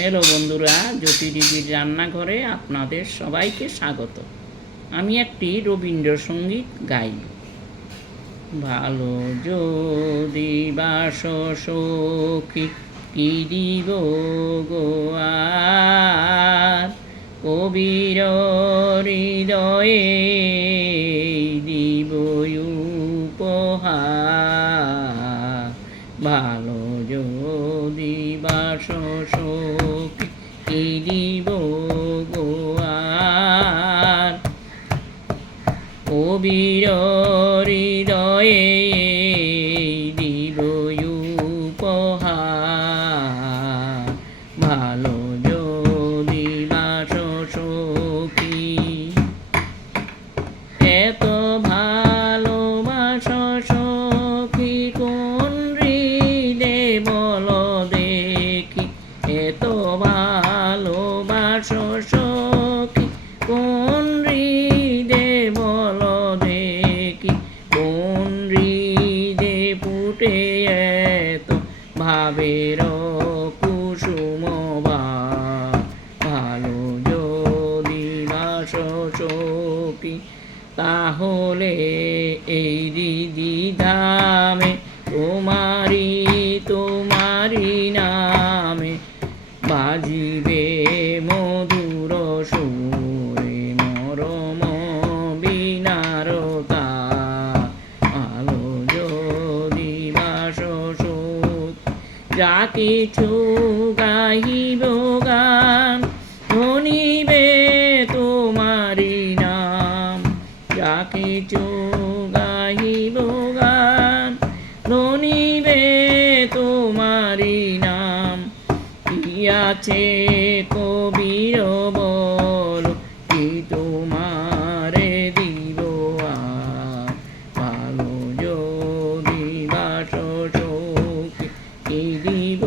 Hello বন্ধুরা, জ্যোতি দিদির রান্নাঘরে আপনাদের সবাইকে স্বাগত। আমি একটি রবীন্দ্রসঙ্গীত গাই। ভালো যদি বাসো সখী, কি দিব গো আর, কবির হৃদয়ে দিব উপহার। ভালো যদি বাসো সখী, কি দিব গো আর, কবির হৃদয়ে দিব উপহার। ভালো যদি বাসো সখী, এত ভালোবাসো সখী কোন হৃদে বলো দেখি, এত ভালোবাসো সখী কোন হৃদে বলো দেখি, কোন হৃদে ফুটে এত ভাবের কুসুম ভালো যদি বাসো সখী, তাহলে এই হৃদি ধামে তোমারি নামে বাজিবে মধুর সুরে মরম বিনারতা। ভালো যদি বাসো সখী, যা কিছু গাহিব গান ধনিবে তোমারি নাম, যা কিছু গাহিব গান ধনিবে তোমারি নাম। কি আছে কবির বলো, কি তোমারে দিব আর, ভালো যদি বাসো সখী, কি দিব